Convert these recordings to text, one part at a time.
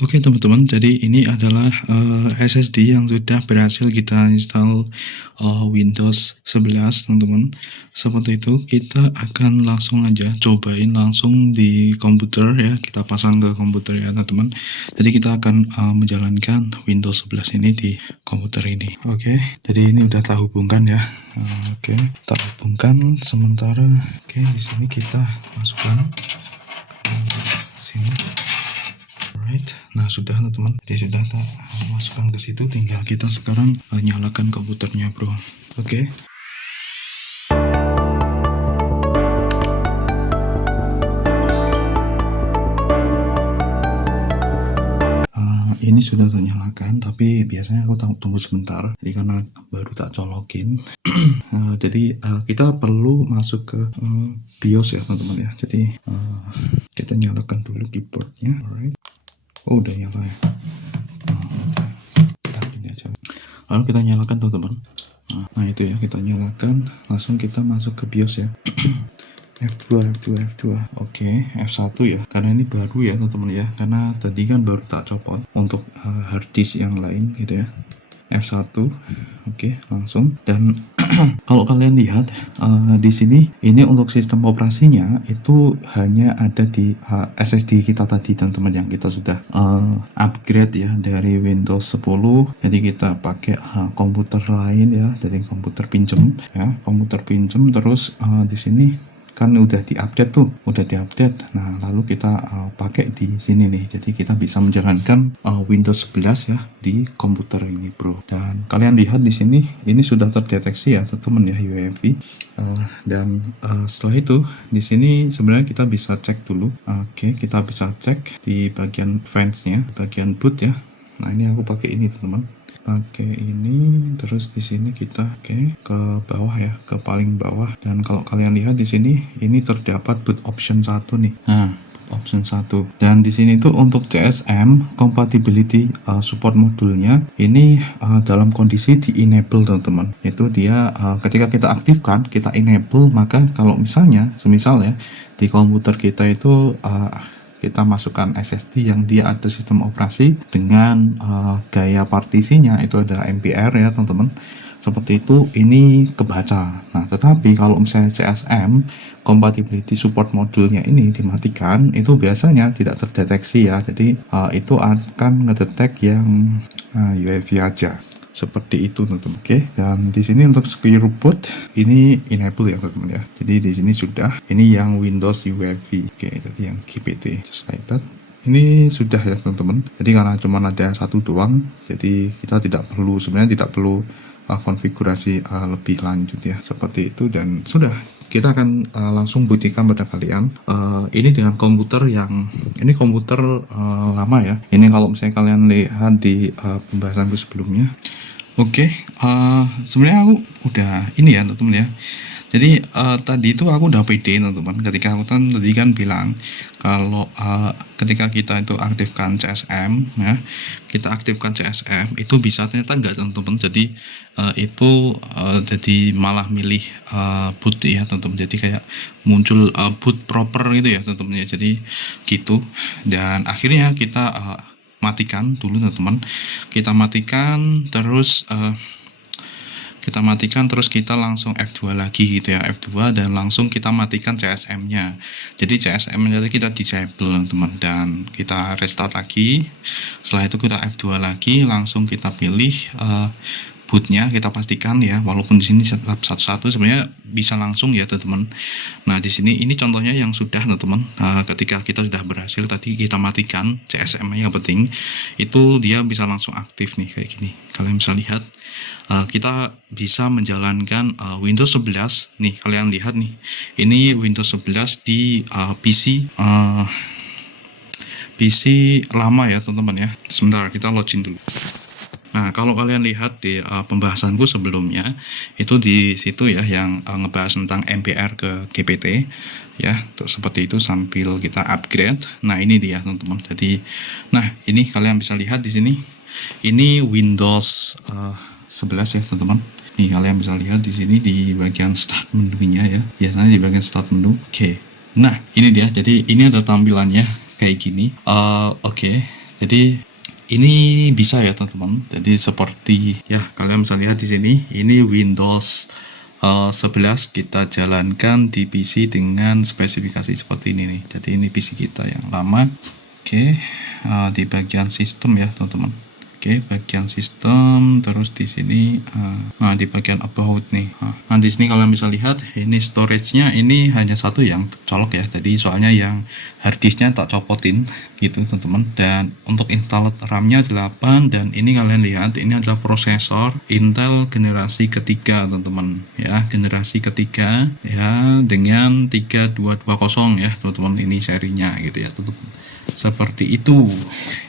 Oke teman-teman, jadi ini adalah SSD yang sudah berhasil kita install Windows 11 teman-teman. Seperti itu, kita akan langsung aja cobain langsung di komputer ya, kita pasang ke komputer ya teman-teman. Jadi kita akan menjalankan Windows 11 ini di komputer ini. Oke, jadi ini udah kita hubungkan ya. Oke, kita hubungkan sementara. Oke, di sini kita masukkan sini. Alright, nah sudah teman-teman, jadi sudah kita masukkan ke situ, tinggal kita sekarang nyalakan komputernya bro. Oke. Ini sudah ternyalakan, tapi biasanya aku tunggu sebentar, jadi karena baru tak colokin. Jadi kita perlu masuk ke BIOS ya teman-teman ya. Jadi kita nyalakan dulu keyboardnya. Alright. Oh udah nyala ya. Ini aja. Lalu kita nyalakan teman-teman. Nah itu ya, kita nyalakan, langsung kita masuk ke BIOS ya. F2. Oke, F1 ya, karena ini baru ya teman-teman ya, karena tadi kan baru tak copot untuk hard disk yang lain gitu ya. F1, oke, langsung. Dan kalau kalian lihat di sini, ini untuk sistem operasinya itu hanya ada di SSD kita tadi teman-teman, yang kita sudah upgrade ya dari Windows 10. Jadi kita pakai komputer lain ya, dari komputer pinjem ya, terus di sini kan udah diupdate. Nah, lalu kita pakai di sini nih. Jadi kita bisa menjalankan Windows 11 ya di komputer ini, bro. Dan kalian lihat di sini, ini sudah terdeteksi ya, teman-teman ya, UEFI. Dan setelah itu di sini sebenarnya kita bisa cek dulu. Oke, kita bisa cek di bagian fansnya, bagian boot ya. Nah, ini aku pakai ini, teman-teman. Pakai ini, terus di sini kita ke bawah ya, ke paling bawah. Dan kalau kalian lihat di sini, ini terdapat boot option 1 nih. Nah, option 1. Dan di sini tuh untuk CSM compatibility support modulnya ini dalam kondisi di enable teman-teman. Itu dia ketika kita aktifkan, kita enable, maka kalau misalnya semisal ya di komputer kita itu kita masukkan SSD yang dia ada sistem operasi dengan gaya partisinya itu ada MBR ya teman-teman, seperti itu, ini kebaca. Nah tetapi kalau misalnya CSM compatibility support modulnya ini dimatikan, itu biasanya tidak terdeteksi ya. Jadi itu akan ngedetek yang UEFI aja. Seperti itu teman-teman. Oke, dan di sini untuk secure boot ini enable ya teman-teman ya. Jadi di sini sudah, ini yang Windows UEFI. Oke, tadi yang GPT just like that. Ini sudah ya teman-teman. Jadi karena cuma ada satu doang, jadi kita sebenarnya tidak perlu konfigurasi lebih lanjut ya, seperti itu. Dan sudah, kita akan langsung buktikan pada kalian. Ini dengan komputer yang ini komputer lama ya. Ini kalau misalnya kalian lihat di pembahasanku sebelumnya. Oke, sebenarnya aku udah ini ya teman-teman ya. Jadi tadi itu aku udah pede teman-teman, ketika aku tadi kan bilang kalau ketika kita itu aktifkan CSM ya, kita aktifkan CSM itu bisa, ternyata enggak teman-teman. Jadi itu jadi malah milih boot ya teman-teman. Jadi kayak muncul boot proper gitu ya teman-teman ya. Jadi gitu. Dan akhirnya kita matikan dulu teman-teman. Kita matikan terus kita langsung F2 lagi gitu ya, F2, dan langsung kita matikan CSM-nya. Jadi CSM-nya kita disable teman-teman, dan kita restart lagi. Setelah itu kita F2 lagi, langsung kita pilih bootnya, kita pastikan ya, walaupun di sini satu-satu sebenarnya bisa langsung ya teman-teman. Nah di sini ini contohnya yang sudah teman-teman. Ketika kita sudah berhasil tadi kita matikan CSM-nya, yang penting itu dia bisa langsung aktif nih kayak gini. Kalian bisa lihat kita bisa menjalankan Windows 11 nih. Kalian lihat nih, ini Windows 11 di PC lama ya teman-teman ya. Sebentar, kita login dulu. Nah, kalau kalian lihat di pembahasanku sebelumnya, itu di situ ya yang ngebahas tentang MBR ke GPT ya, seperti itu sambil kita upgrade. Nah, ini dia teman-teman. Jadi, nah ini kalian bisa lihat di sini. Ini Windows 11 ya teman-teman. Nih kalian bisa lihat di sini di bagian start menunya ya. Biasanya di bagian start menu. Oke. Nah, ini dia. Jadi ini ada tampilannya kayak gini. Oke. Jadi ini bisa ya teman-teman. Jadi seperti ya kalian bisa lihat di sini, ini Windows 11 kita jalankan di PC dengan spesifikasi seperti ini nih. Jadi ini PC kita yang lama. Oke, di bagian sistem ya teman-teman. Oke, bagian sistem, terus di sini, nah di bagian about nih. Nah di sini kalian bisa lihat, ini storage-nya ini hanya satu yang colok ya. Jadi soalnya yang harddisknya tak copotin, gitu teman-teman. Dan untuk install RAM-nya 8, dan ini kalian lihat, ini adalah prosesor Intel generasi ketiga teman-teman. Ya, generasi ketiga ya dengan 3220 ya teman-teman. Ini serinya gitu ya teman-teman. Seperti itu.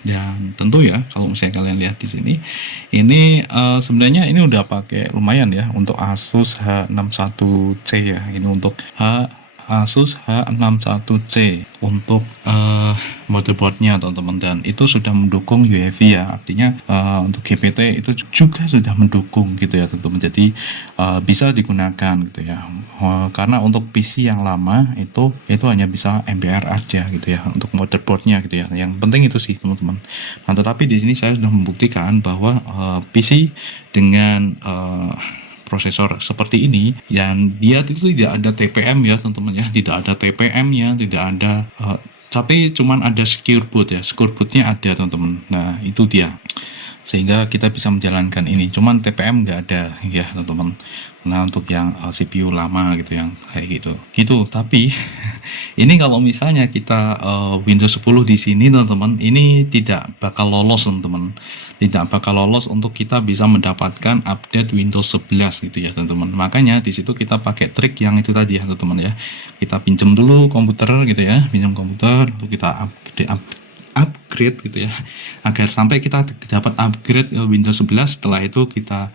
Dan tentu ya kalau misalnya kalian lihat di sini, ini sebenarnya ini udah pakai lumayan ya untuk Asus H61C ya. Ini untuk Asus H61C untuk motherboardnya teman-teman, dan itu sudah mendukung UEFI ya, artinya untuk GPT itu juga sudah mendukung gitu ya teman-teman. Jadi bisa digunakan gitu ya, karena untuk PC yang lama itu hanya bisa MBR aja gitu ya untuk motherboardnya gitu ya. Yang penting itu sih teman-teman. Nah tetapi di sini saya sudah membuktikan bahwa PC dengan prosesor seperti ini yang dia itu tidak ada TPM ya teman-teman ya, tidak ada TPM-nya, tidak ada tapi cuman ada secure boot ya, secure bootnya ada teman-teman. Nah itu dia, sehingga kita bisa menjalankan ini, cuman TPM nggak ada ya teman-teman. Nah untuk yang CPU lama gitu, yang kayak gitu. Tapi ini kalau misalnya kita Windows 10 di sini teman-teman, ini tidak bakal lolos teman-teman, tidak bakal lolos untuk kita bisa mendapatkan update Windows 11 gitu ya teman-teman. Makanya di situ kita pakai trik yang itu tadi ya teman-teman ya, kita pinjam dulu komputer gitu ya, pinjam komputer untuk kita upgrade gitu ya, agar sampai kita dapat upgrade Windows 11. Setelah itu kita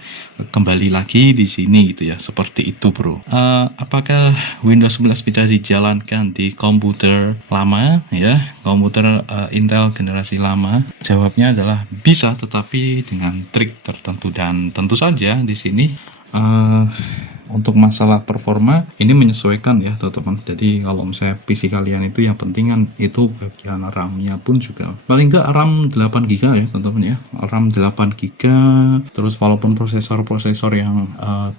kembali lagi di sini gitu ya, seperti itu bro. Apakah Windows 11 bisa dijalankan di komputer lama ya, komputer Intel generasi lama? Jawabnya adalah bisa, tetapi dengan trik tertentu, dan tentu saja di sini untuk masalah performa ini menyesuaikan ya teman-teman. Jadi kalau misalnya PC kalian itu yang penting kan itu bagian RAM-nya pun juga paling enggak RAM 8GB ya teman-teman ya, RAM 8GB. Terus walaupun prosesor yang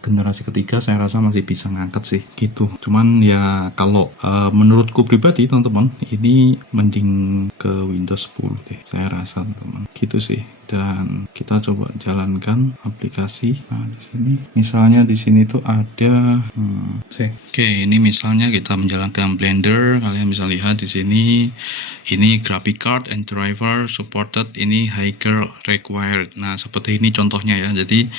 generasi ketiga saya rasa masih bisa ngangkat sih gitu. Cuman ya kalau menurutku pribadi teman-teman, ini mending ke Windows 10 deh saya rasa teman-teman, gitu sih. Dan kita coba jalankan aplikasi. Nah di sini misalnya di sini tuh ada oke, ini misalnya kita menjalankan Blender. Kalian bisa lihat di sini, ini graphic card and driver supported, ini higher required. Nah seperti ini contohnya ya. Jadi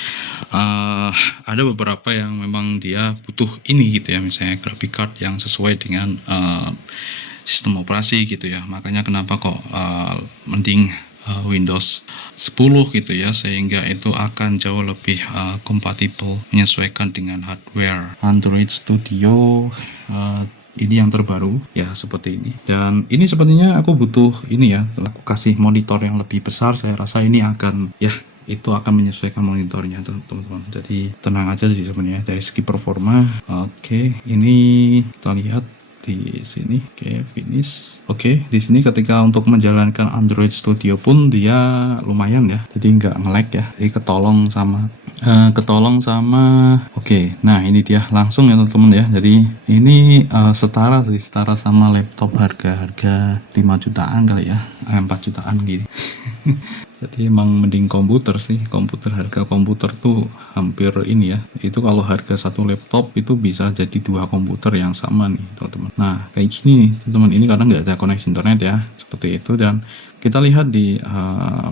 ada beberapa yang memang dia butuh ini gitu ya, misalnya graphic card yang sesuai dengan sistem operasi gitu ya. Makanya kenapa kok mending Windows 10 gitu ya, sehingga itu akan jauh lebih kompatibel, menyesuaikan dengan hardware Android Studio ini yang terbaru ya, seperti ini. Dan ini sepertinya aku butuh ini ya, aku kasih monitor yang lebih besar. Saya rasa ini akan ya, itu akan menyesuaikan monitornya teman-teman. Jadi tenang aja sih sebenarnya dari segi performa. Oke, ini kita lihat di sini. Oke, finish. Oke, di sini ketika untuk menjalankan Android Studio pun dia lumayan ya, jadi nggak nge-lag ya, jadi ketolong sama oke. Nah ini dia langsung ya teman-teman ya. Jadi ini setara sama laptop harga 5 jutaan kali ya, 4 jutaan gitu. Jadi emang mending komputer sih, harga komputer tuh hampir ini ya, itu kalau harga satu laptop itu bisa jadi 2 komputer yang sama nih teman-teman. Nah kayak gini nih teman-teman, ini karena nggak ada koneksi internet ya, seperti itu. Dan kita lihat di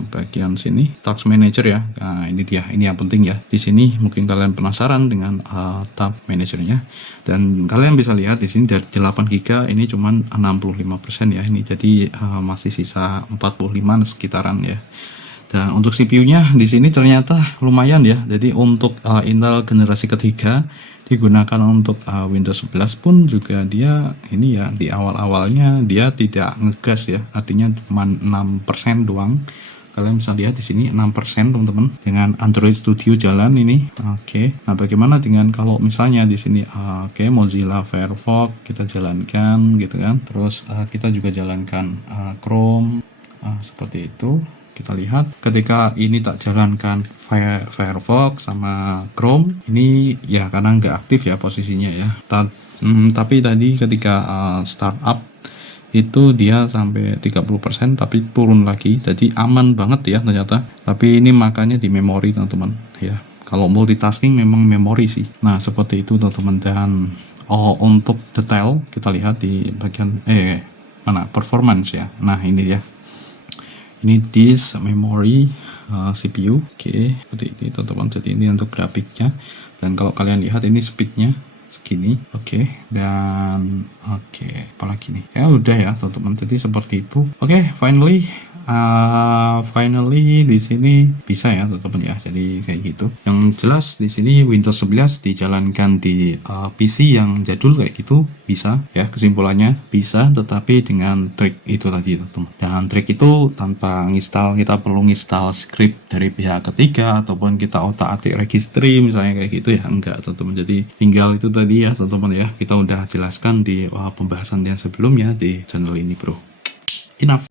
bagian sini task manager ya. Nah ini dia, ini yang penting ya. Di sini mungkin kalian penasaran dengan tab manajernya, dan kalian bisa lihat di sini dari 8GB ini cuman 65% ya ini, jadi masih sisa 45 sekitaran ya. Dan untuk CPU-nya di sini ternyata lumayan ya. Jadi untuk Intel generasi ketiga digunakan untuk Windows 11 pun juga dia ini ya, di awal-awalnya dia tidak ngegas ya. Artinya cuma 6% doang. Kalian bisa lihat di sini 6% teman-teman dengan Android Studio jalan ini. Oke. Nah, bagaimana dengan kalau misalnya di sini Mozilla Firefox kita jalankan gitu kan. Terus kita juga jalankan Chrome. Seperti itu. Kita lihat ketika ini tak jalankan Firefox sama Chrome, ini ya karena nggak aktif ya posisinya ya. Tapi tadi ketika startup itu dia sampai 30% tapi turun lagi, jadi aman banget ya ternyata. Tapi ini makanya di memori teman-teman ya. Kalau multitasking memang memori sih. Nah seperti itu teman-teman. Dan untuk detail kita lihat di bagian mana performance ya. Nah ini ya, ini disk memory CPU. Oke, seperti ini teman-teman. Jadi ini untuk grafiknya, dan kalau kalian lihat ini speednya segini. Oke, dan apalagi nih ya, udah ya teman-teman. Jadi seperti itu. Oke, finally di sini bisa ya teman-teman ya. Jadi kayak gitu. Yang jelas di sini Windows 11 dijalankan di PC yang jadul kayak gitu bisa ya. Kesimpulannya bisa, tetapi dengan trik itu tadi teman-teman. Dan trik itu tanpa nginstal, kita perlu nginstal script dari pihak ketiga ataupun kita otak-atik registry misalnya kayak gitu ya, enggak teman-teman. Jadi tinggal itu tadi ya teman-teman ya. Kita udah jelaskan di pembahasan yang sebelumnya di channel ini bro. Enough.